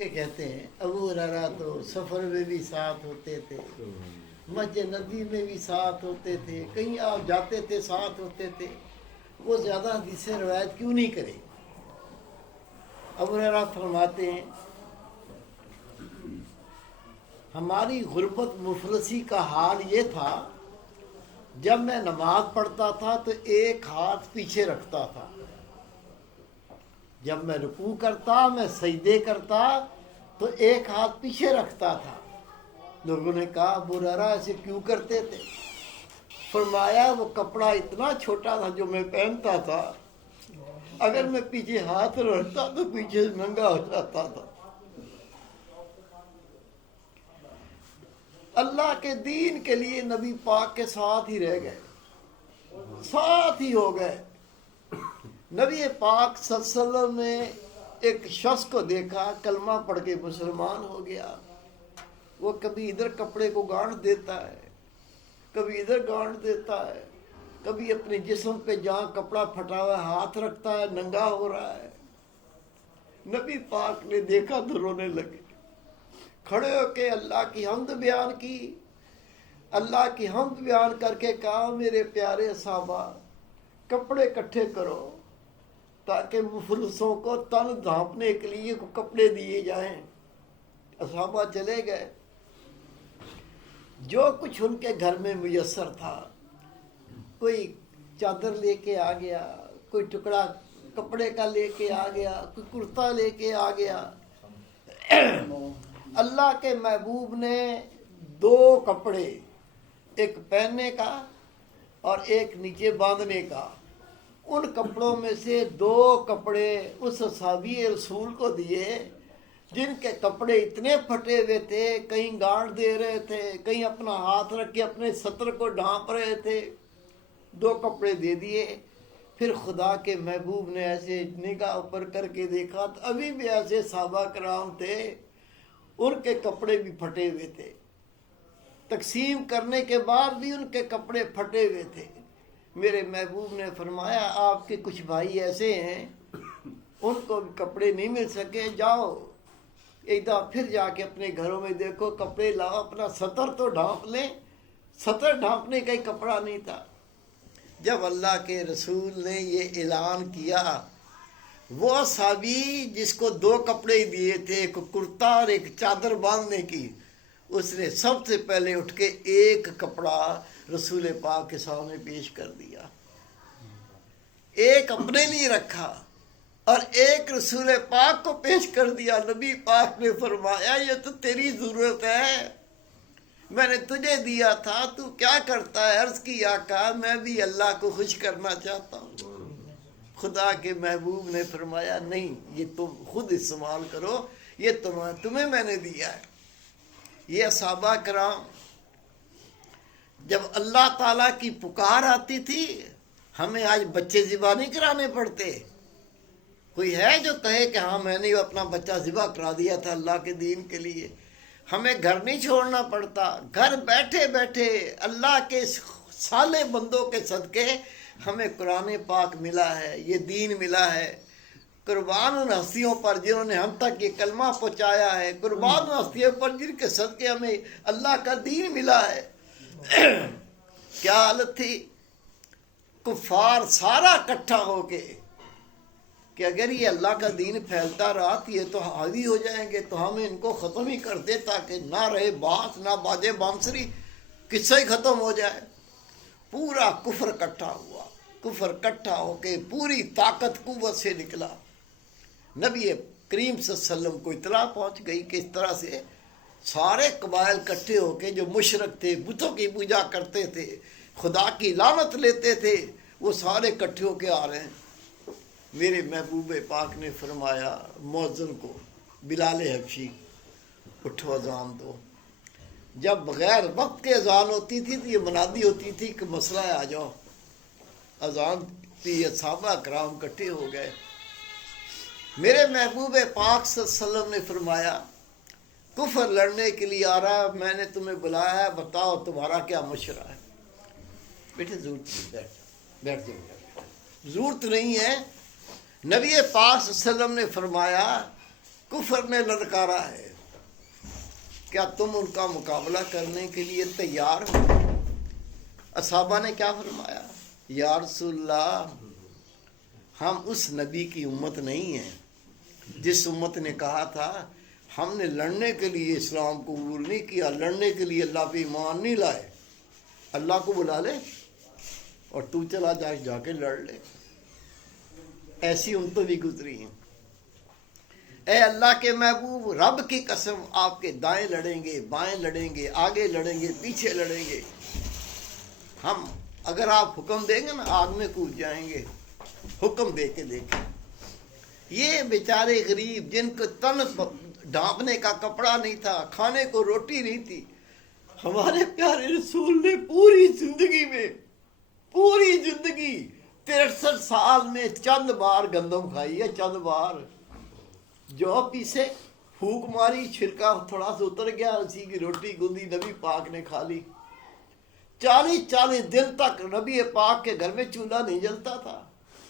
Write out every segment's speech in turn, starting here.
کہ کہتے ہیں ابو ہریرہ تو سفر میں بھی ساتھ ہوتے تھے، مسجد نبی میں بھی ساتھ ہوتے تھے، کہیں آپ جاتے تھے ساتھ ہوتے تھے، وہ زیادہ حدیثیں روایت کیوں نہیں کرے؟ ابو ہریرہ فرماتے ہیں ہماری غربت مفلسی کا حال یہ تھا، جب میں نماز پڑھتا تھا تو ایک ہاتھ پیچھے رکھتا تھا، جب میں رکوع کرتا میں سجدے کرتا تو ایک ہاتھ پیچھے رکھتا تھا۔ لوگوں نے کہا ابو ہریرہ ایسے کیوں کرتے تھے؟ فرمایا وہ کپڑا اتنا چھوٹا تھا جو میں پہنتا تھا، اگر میں پیچھے ہاتھ رکھتا تو پیچھے ننگا ہو جاتا تھا۔ اللہ کے دین کے لیے نبی پاک کے ساتھ ہی رہ گئے، ساتھ ہی ہو گئے۔ نبی پاک صلی اللہ علیہ وسلم نے ایک شخص کو دیکھا کلمہ پڑھ کے مسلمان ہو گیا، وہ کبھی ادھر کپڑے کو گانٹھ دیتا ہے، کبھی ادھر گانٹھ دیتا ہے، کبھی اپنے جسم پہ جہاں کپڑا پھٹا ہوا ہاتھ رکھتا ہے، ننگا ہو رہا ہے۔ نبی پاک نے دیکھا تو رونے لگے، کھڑے ہو کے اللہ کی حمد بیان کی، اللہ کی حمد بیان کر کے کہا میرے پیارے صحابہ کپڑے اکٹھے کرو تاکہ مفلسوں کو تن ڈھانپنے کے لیے کپڑے دیے جائیں۔ صحابہ چلے گئے، جو کچھ ان کے گھر میں میسر تھا، کوئی چادر لے کے آ گیا، کوئی ٹکڑا کپڑے کا لے کے آ گیا، کوئی کرتا لے کے آ گیا۔ اللہ کے محبوب نے دو کپڑے، ایک پہننے کا اور ایک نیچے باندھنے کا، ان کپڑوں میں سے دو کپڑے اس صحابی رسول کو دیے جن کے کپڑے اتنے پھٹے ہوئے تھے، کہیں گانٹھ دے رہے تھے، کہیں اپنا ہاتھ رکھ کے اپنے سطر کو ڈھانپ رہے تھے۔ دو کپڑے دے دیے۔ پھر خدا کے محبوب نے ایسے نگاہ اوپر کر کے دیکھا تو ابھی بھی ایسے صحابہ کرام تھے، ان کے کپڑے بھی پھٹے ہوئے تھے، تقسیم کرنے کے بعد بھی ان کے کپڑے پھٹے ہوئے تھے۔ میرے محبوب نے فرمایا آپ کے کچھ بھائی ایسے ہیں ان کو بھی کپڑے نہیں مل سکے، جاؤ ایک دفعہ پھر جا کے اپنے گھروں میں دیکھو، کپڑے لاؤ، اپنا سطر تو ڈھانپ لیں۔ سطر ڈھانپنے کا ہی کپڑا نہیں تھا۔ جب اللہ کے رسول نے یہ اعلان کیا، وہ صحابی جس کو دو کپڑے دیے تھے، ایک کرتا اور ایک چادر باندھنے کی، اس نے سب سے پہلے اٹھ کے ایک کپڑا رسول پاک کے سامنے پیش کر دیا، ایک اپنے لیے رکھا اور ایک رسول پاک کو پیش کر دیا۔ نبی پاک نے فرمایا یہ تو تیری ضرورت ہے، میں نے تجھے دیا تھا، تو کیا کرتا ہے؟ عرض کی آقا میں بھی اللہ کو خوش کرنا چاہتا ہوں۔ خدا کے محبوب نے فرمایا نہیں، یہ تم خود استعمال کرو، یہ تمہیں میں نے دیا ہے۔ یہ صحابہ کرام جب اللہ تعالیٰ کی پکار آتی تھی، ہمیں آج بچے ذبح نہیں کرانے پڑتے۔ کوئی ہے جو کہے کہ ہاں میں نے اپنا بچہ ذبح کرا دیا تھا اللہ کے دین کے لیے؟ ہمیں گھر نہیں چھوڑنا پڑتا، گھر بیٹھے بیٹھے اللہ کے صالح بندوں کے صدقے ہمیں قرآن پاک ملا ہے، یہ دین ملا ہے۔ قربان ان ہستیوں پر جنہوں نے ہم تک یہ کلمہ پہنچایا ہے، قربان ان ہستیوں پر جن کے صدقے ہمیں اللہ کا دین ملا ہے۔ کیا حالت تھی؟ کفار سارا اکٹھا ہو کے کہ اگر یہ اللہ کا دین پھیلتا رہا تو یہ تو حاوی ہو جائیں گے، تو ہمیں ان کو ختم ہی کر دے تاکہ نہ رہے بات، نہ باجے بانسری، قصہ ہی ختم ہو جائے۔ پورا کفر اکٹھا ہوا، کفر اکٹھا ہو کے پوری طاقت قوت سے نکلا۔ نبی کریم صلی اللہ علیہ وسلم کو اطلاع پہنچ گئی کہ اس طرح سے سارے قبائل اکٹھے ہو کے جو مشرک تھے، بتوں کی پوجا کرتے تھے، خدا کی لعنت لیتے تھے، وہ سارے اکٹھے ہو کے آ رہے ہیں۔ میرے محبوب پاک نے فرمایا مؤذن کو، بلال حبشی، اٹھو اذان دو۔ جب بغیر وقت کے اذان ہوتی تھی تو یہ منادی ہوتی تھی کہ مسئلہ ہے آ جاؤ۔ اذان تھی، صحابہ کرام اکٹھے ہو گئے۔ میرے محبوب پاک صلی اللہ علیہ وسلم نے فرمایا کفر لڑنے کے لیے آ رہا، میں نے تمہیں بلایا ہے، بتاؤ تمہارا کیا مشورہ ہے؟ بیٹے ضرورت نہیں، بیٹھ جاؤ، ضرورت نہیں ہے۔ نبی پاک صلی اللہ علیہ وسلم نے فرمایا کفر نے للکارا ہے، کیا تم ان کا مقابلہ کرنے کے لیے تیار ہو؟ اصحابہ نے کیا فرمایا؟ یا رسول اللہ، ہم اس نبی کی امت نہیں ہیں جس امت نے کہا تھا ہم نے لڑنے کے لیے اسلام کو قبول نہیں کیا، لڑنے کے لیے اللہ پہ ایمان نہیں لائے، اللہ کو بلا لے اور تو چلا جا کے لڑ لے۔ ایسی امتیں بھی گزری ہیں۔ اے اللہ کے محبوب، رب کی قسم، آپ کے دائیں لڑیں گے، بائیں لڑیں گے، آگے لڑیں گے، پیچھے لڑیں گے، ہم اگر آپ حکم دیں گے نا آگ میں کود جائیں گے، حکم دے کے دیکھیں۔ یہ بیچارے غریب جن کو تن ڈھانپنے کا کپڑا نہیں تھا، کھانے کو روٹی نہیں تھی، ہمارے پیارے رسول نے پوری زندگی 63 سال میں چند بار گندم کھائی ہے، چند بار جو پیسے پھونک ماری، چھلکا تھوڑا سا اتر گیا، اسی کی روٹی گندی نبی پاک نے کھا لی۔ 40 دن تک نبی پاک کے گھر میں چولہا نہیں جلتا تھا،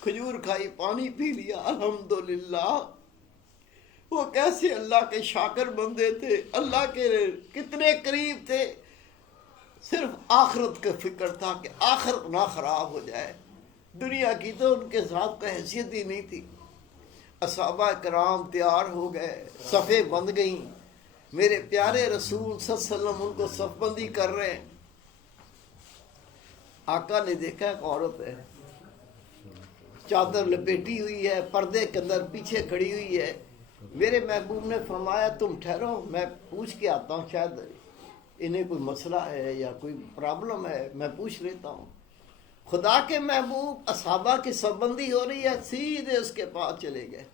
کھجور کھائی، پانی پی لیا، الحمدللہ۔ وہ کیسے اللہ کے شاکر بندے تھے، اللہ کے کتنے قریب تھے، صرف آخرت کا فکر تھا کہ آخرت نہ خراب ہو جائے، دنیا کی تو ان کے ساتھ کوئی حیثیت ہی نہیں تھی۔ اصحابہ کرام تیار ہو گئے، صفیں بند گئیں، میرے پیارے رسول صلی اللہ علیہ وسلم ان کو صف بندی کر رہے ہیں۔ آقا نے دیکھا ایک عورت ہے، چادر لپیٹی ہوئی ہے، پردے کے اندر پیچھے کھڑی ہوئی ہے۔ میرے محبوب نے فرمایا تم ٹھہرو، میں پوچھ کے آتا ہوں، شاید انہیں کوئی مسئلہ ہے یا کوئی پرابلم ہے، میں پوچھ لیتا ہوں۔ خدا کے محبوب، اصحابہ کی صف بندی ہو رہی ہے، سیدھے اس کے پاس چلے گئے،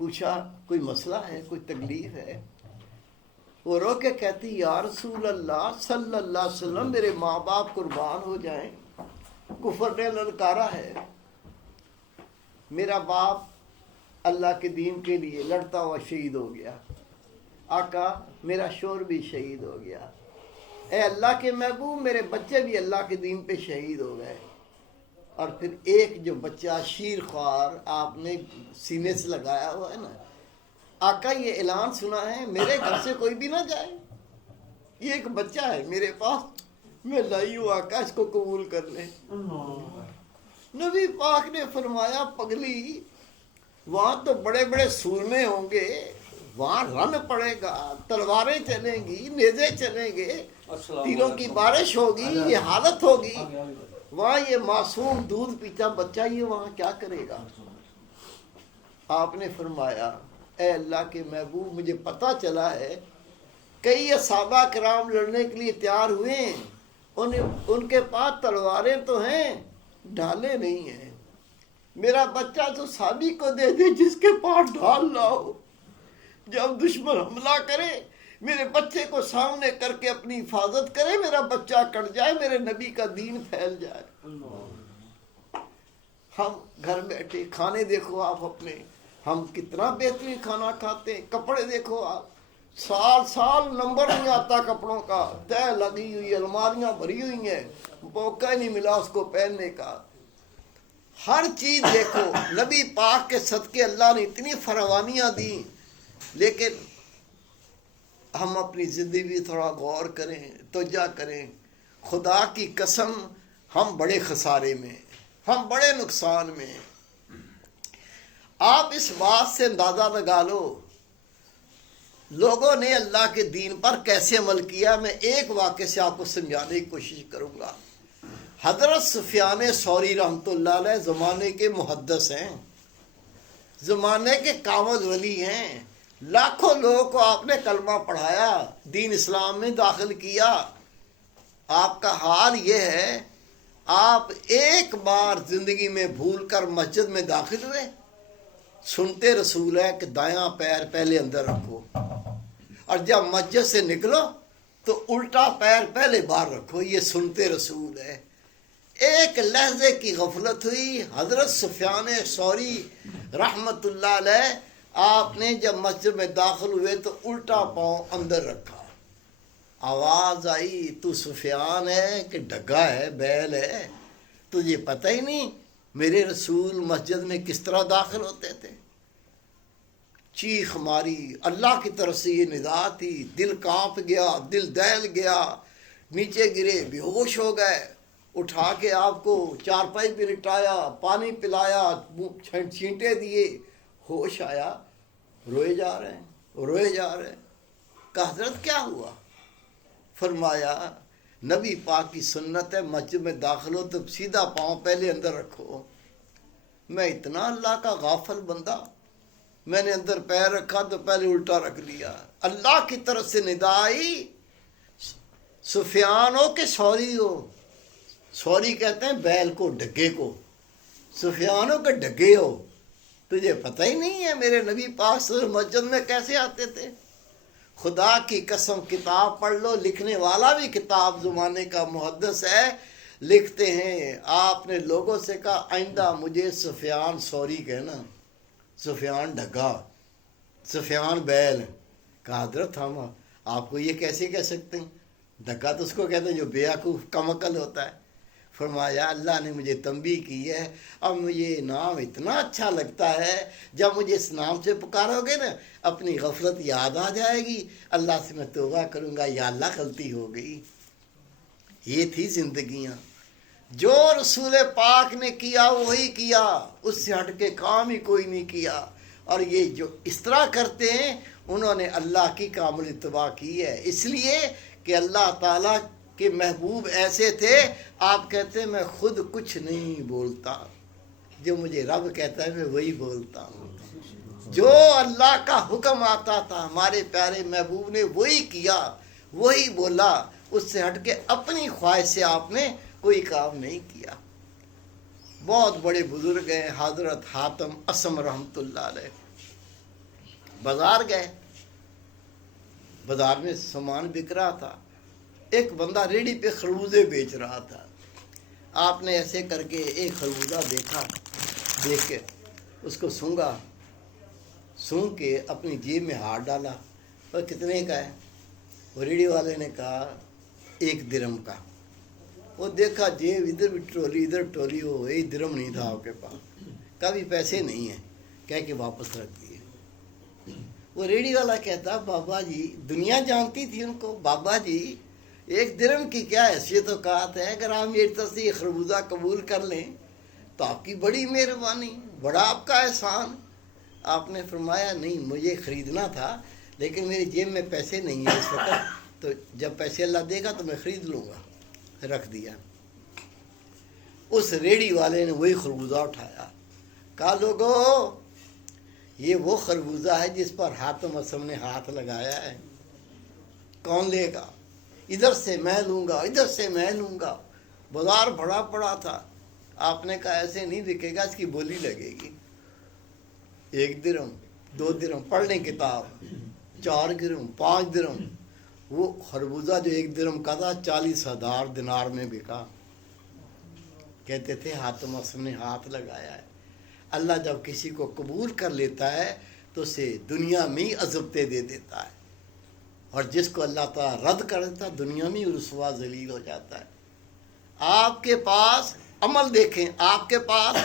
پوچھا کوئی مسئلہ ہے، کوئی تکلیف ہے؟ وہ رو کے کہتی یا رسول اللہ صلی اللہ علیہ وسلم، میرے ماں باپ قربان ہو جائیں، کفر نے للکارا ہے، میرا باپ اللہ کے دین کے لیے لڑتا ہوا شہید ہو گیا، آقا میرا شوہر بھی شہید ہو گیا، اے اللہ کے محبوب میرے بچے بھی اللہ کے دین پہ شہید ہو گئے۔ اور پھر ایک جو بچہ شیر خوار آپ نے سینے سے لگایا ہوا ہے نا، آقا یہ اعلان سنا ہے میرے گھر سے کوئی بھی نہ جائے، یہ ایک بچہ ہے میرے پاس، میں لائی ہوں، آقا اس کو قبول کر لیں۔ نبی پاک نے فرمایا پگلی، وہاں تو بڑے بڑے سورمے ہوں گے، وہاں رن پڑے گا، تلواریں چلیں گی، نیزے چلیں گے، تیروں کی بارش ہوگی، یہ حالت ہوگی، وہاں یہ معصوم دودھ پیتا بچہ یہ وہاں کیا کرے گا؟ آپ نے فرمایا اے اللہ کے محبوب، مجھے پتہ چلا ہے کئی صحابہ کرام لڑنے کے لیے تیار ہوئے ہیں، ان کے پاس تلواریں تو ہیں، ڈھالیں نہیں ہیں، میرا بچہ تو صحابی کو دے دے جس کے پاس ڈھال نہ ہو، جب دشمن حملہ کرے میرے بچے کو سامنے کر کے اپنی حفاظت کرے، میرا بچہ کٹ جائے، میرے نبی کا دین پھیل جائے۔ ہم گھر بیٹھے کھانے دیکھو آپ اپنے، ہم کتنا بہترین کھانا کھاتے ہیں، کپڑے دیکھو آپ، سال نمبر نہیں آتا کپڑوں کا، تہ لگی ہوئی، الماریاں بھری ہوئی ہیں، موقع نہیں ملا اس کو پہننے کا۔ ہر چیز دیکھو، نبی پاک کے صدقے اللہ نے اتنی فراوانیاں دی، لیکن ہم اپنی زندگی تھوڑا غور کریں، توجہ کریں، خدا کی قسم ہم بڑے خسارے میں، ہم بڑے نقصان میں۔ آپ اس بات سے اندازہ لگا لو لوگوں نے اللہ کے دین پر کیسے عمل کیا۔ میں ایک واقعے سے آپ کو سمجھانے کی کوشش کروں گا۔ حضرت سفیان ثوری رحمۃ اللہ علیہ زمانے کے محدث ہیں، زمانے کے کامل ولی ہیں، لاکھوں لوگوں کو آپ نے کلمہ پڑھایا، دین اسلام میں داخل کیا۔ آپ کا حال یہ ہے، آپ ایک بار زندگی میں بھول کر مسجد میں داخل ہوئے، سنتے رسول ہے کہ دایاں پیر پہلے اندر رکھو، اور جب مسجد سے نکلو تو الٹا پیر پہلے باہر رکھو، یہ سنتے رسول ہے۔ ایک لحظے کی غفلت ہوئی، حضرت سفیان ثوری رحمت اللہ علیہ آپ نے جب مسجد میں داخل ہوئے تو الٹا پاؤں اندر رکھا، آواز آئی تو سفیان ہے کہ ڈگا ہے، بیل ہے، تجھے پتہ ہی نہیں میرے رسول مسجد میں کس طرح داخل ہوتے تھے؟ چیخ ماری، اللہ کی طرف سے یہ ندا تھی، دل کانپ گیا، دل دہل گیا، نیچے گرے، بے ہوش ہو گئے، اٹھا کے آپ کو چارپائی پہ لٹایا، پانی پلایا، چھینٹے دیے، ہوش آیا، روئے جا رہے ہیں، روئے جا رہے ہیں۔ کہ حضرت کیا ہوا؟ فرمایا نبی پاک کی سنت ہے مسجد میں داخل ہو تو سیدھا پاؤں پہلے اندر رکھو۔ میں اتنا اللہ کا غافل بندہ، میں نے اندر پیر رکھا تو پہلے الٹا رکھ لیا۔ اللہ کی طرف سے ندا آئی، سفیان ہو کہ سوری ہو، سوری کہتے ہیں بیل کو، ڈگے کو، سفیان ہو کہ ڈگے ہو، تجھے پتہ ہی نہیں ہے میرے نبی پاک صلی اللہ علیہ وسلم مسجد میں کیسے آتے تھے؟ خدا کی قسم کتاب پڑھ لو، لکھنے والا بھی کتاب زمانے کا محدث ہے، لکھتے ہیں آپ نے لوگوں سے کہا آئندہ مجھے سفیان سوری کہنا، سفیان ڈگا، سفیان بیل۔ کہا حضرت ہم آپ کو یہ کیسے کہہ سکتے ہیں؟ ڈگا تو اس کو کہتے ہیں جو بے وقوف کم عقل ہوتا ہے۔ فرمایا اللہ نے مجھے تنبیہ کی ہے، اب مجھے نام اتنا اچھا لگتا ہے، جب مجھے اس نام سے پکارو گے نا اپنی غفلت یاد آ جائے گی، اللہ سے میں توبہ کروں گا، یا اللہ غلطی ہو گئی۔ یہ تھی زندگیاں، جو رسول پاک نے کیا وہی کیا، اس سے ہٹ کے کام ہی کوئی نہیں کیا۔ اور یہ جو اس طرح کرتے ہیں انہوں نے اللہ کی کامل اتباع کی ہے، اس لیے کہ اللہ تعالیٰ کہ محبوب ایسے تھے، آپ کہتے ہیں میں خود کچھ نہیں بولتا، جو مجھے رب کہتا ہے میں وہی بولتا ہوں۔ جو اللہ کا حکم آتا تھا ہمارے پیارے محبوب نے وہی کیا، وہی بولا، اس سے ہٹ کے اپنی خواہش سے آپ نے کوئی کام نہیں کیا۔ بہت بڑے بزرگ ہیں حضرت حاتم اسم رحمۃ اللہ علیہ، بازار گئے، بازار میں سامان بک رہا تھا، ایک بندہ ریڑھی پہ خربوزے بیچ رہا تھا۔ آپ نے ایسے کر کے ایک خربوزہ دیکھا، دیکھ کے اس کو سونگا، سونگ کے اپنی جیب میں ہاتھ ڈالا، اور کتنے کا ہے؟ وہ ریڑھی والے نے کہا 1 درہم کا۔ وہ دیکھا جیب ادھر بھی ٹولی ادھر ٹولی، ہو 1 درہم نہیں تھا آپ کے پاس، کبھی پیسے نہیں ہیں، کہہ کے واپس رکھ دیے۔ وہ ریڑھی والا کہتا بابا جی، دنیا جانتی تھی ان کو، بابا جی 1 درہم کی کیا حیثیت اوقات ہے، اگر آپ میری طرف سے یہ خربوزہ قبول کر لیں تو آپ کی بڑی مہربانی، بڑا آپ کا احسان۔ آپ نے فرمایا نہیں، مجھے خریدنا تھا لیکن میری جیب میں پیسے نہیں ہیں اس وقت، تو جب پیسے اللہ دے گا تو میں خرید لوں گا۔ رکھ دیا۔ اس ریڑھی والے نے وہی خربوزہ اٹھایا، کہا لوگو یہ وہ خربوزہ ہے جس پر حاتم اسم نے ہاتھ لگایا ہے، کون لے گا؟ ادھر سے میں لوں گا، ادھر سے میں لوں گا۔ بازار بڑا پڑا تھا، آپ نے کہا ایسے نہیں بکے گا، اس کی بولی لگے گی، 1 درہم 2 درہم، پڑھ لیں کتاب، 4 درہم 5 درہم۔ وہ خربوزہ جو 1 درہم کا تھا 40,000 دینار میں بکا۔ کہتے تھے حاتم اسم نے ہاتھ لگایا ہے۔ اللہ جب کسی کو قبول کر لیتا ہے تو اسے دنیا میں ہی عزبتے دے دیتا ہے، اور جس کو اللہ تعالیٰ رد کر دیتا ہے دنیا میں ہی رسوا ذلیل ہو جاتا ہے۔ آپ کے پاس عمل دیکھیں، آپ کے پاس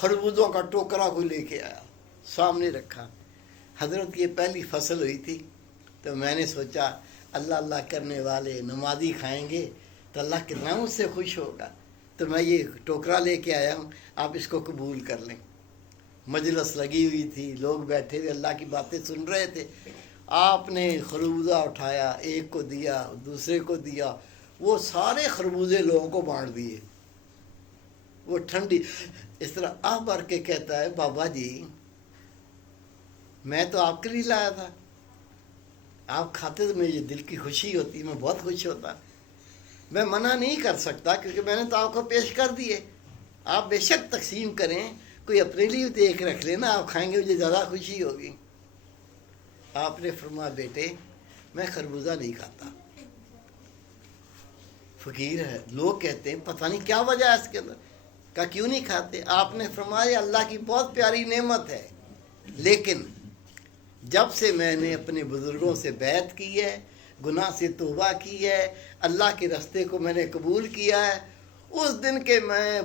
خربوزوں کا ٹوکرا کو لے کے آیا، سامنے رکھا، حضرت یہ پہلی فصل ہوئی تھی، تو میں نے سوچا اللہ اللہ کرنے والے نمازی کھائیں گے تو اللہ کتنا مجھ سے خوش ہوگا، تو میں یہ ٹوکرا لے کے آیا ہوں، آپ اس کو قبول کر لیں۔ مجلس لگی ہوئی تھی، لوگ بیٹھے ہوئے اللہ کی باتیں سن رہے تھے، آپ نے خربوزہ اٹھایا، ایک کو دیا، دوسرے کو دیا، وہ سارے خربوزے لوگوں کو بانٹ دیے۔ وہ ٹھنڈی اس طرح آہ بھر کے کہتا ہے بابا جی میں تو آپ کے لیے لایا تھا، آپ کھاتے تو مجھے دل کی خوشی ہوتی، میں بہت خوش ہوتا، میں منع نہیں کر سکتا کیونکہ میں نے تو آپ کو پیش کر دیے، آپ بے شک تقسیم کریں، کوئی اپنے لیے دیکھ رکھ لینا، آپ کھائیں گے مجھے زیادہ خوشی ہوگی۔ آپ نے فرمایا بیٹے میں خربوزہ نہیں کھاتا، فقیر ہے، لوگ کہتے ہیں پتہ نہیں کیا وجہ ہے اس کے اندر، کہا کیوں نہیں کھاتے؟ آپ نے فرمایا اللہ کی بہت پیاری نعمت ہے، لیکن جب سے میں نے اپنے بزرگوں سے بیعت کی ہے، گناہ سے توبہ کی ہے، اللہ کے راستے کو میں نے قبول کیا ہے، اس دن کے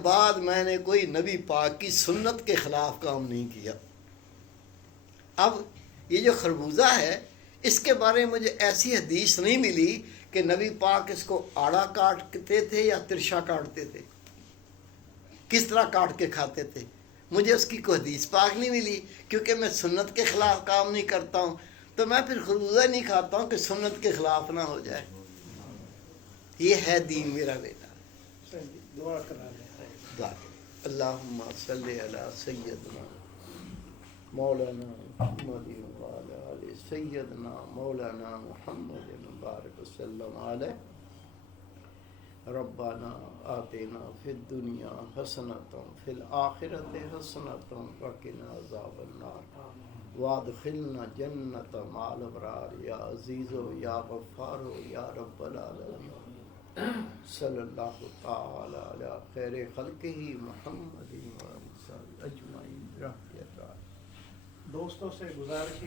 بعد میں نے کوئی نبی پاک کی سنت کے خلاف کام نہیں کیا۔ اب یہ جو خربوزہ ہے اس کے بارے میں مجھے ایسی حدیث نہیں ملی کہ نبی پاک اس کو آڑا کاٹتے تھے یا ترشا کاٹتے تھے، کس طرح کاٹ کے کھاتے تھے، مجھے اس کی کوئی حدیث پاک نہیں ملی، کیونکہ میں سنت کے خلاف کام نہیں کرتا ہوں، تو میں پھر خربوزہ نہیں کھاتا ہوں کہ سنت کے خلاف نہ ہو جائے۔ یہ ہے دین میرا بیٹا۔ دعا کرا لیں۔ دعا کریں۔ اللہم صلی علی سیدنا مولانا محمد وعلی آل سیدنا مولانا محمد مبارک وسلم علیہ۔ ربنا آتنا فی الدنیا حسنۃ فی الآخرۃ حسنۃ وقنا عذاب النار وادخلنا جنۃ مع الابرار یا عزیز یا غفار یا رب العالمین۔ صلی اللہ تعالی علی خیر خلقہ محمد و آلہ اجمعین برحمتک۔ دوستوں سے گزارش ہے